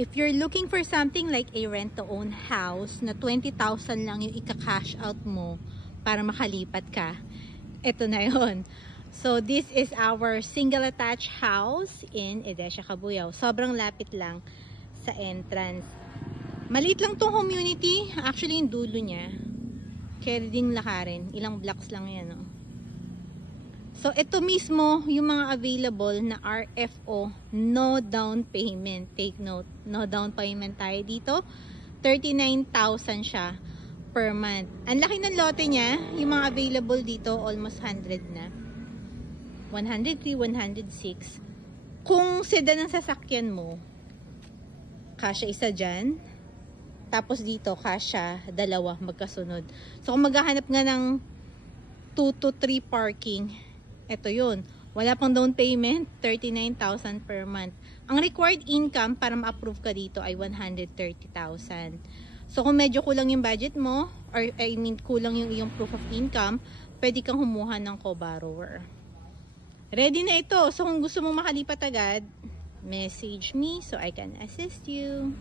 If you're looking for something like a rent-to-own house na 20,000 lang yung ika-cash out mo para makalipat ka, ito na yon. So, this is our single attached house in Edesha, Cabuyao. Sobrang lapit lang sa entrance. Maliit lang tong community. Actually, yung dulo niya. Kaya din lakarin. Ilang blocks lang yan, no? So, ito mismo yung mga available na RFO, no down payment. Take note, no down payment tayo dito. 39,000 siya per month. Ang laki ng lote niya, yung mga available dito, almost 100 na. 103, 106. Kung sedan ng sasakyan mo, kasya isa dyan. Tapos dito, kasya dalawa magkasunod. So, kung maghahanap nga ng 2 to 3 parking, ito yun. Wala pang down payment, 39,000 per month. Ang required income para ma-approve ka dito ay 130,000. So, kung medyo kulang yung budget mo, or I mean, kulang yung iyong proof of income, pwede kang humuha ng co-borrower. Ready na ito. So, kung gusto mong makalipat agad, message me so I can assist you.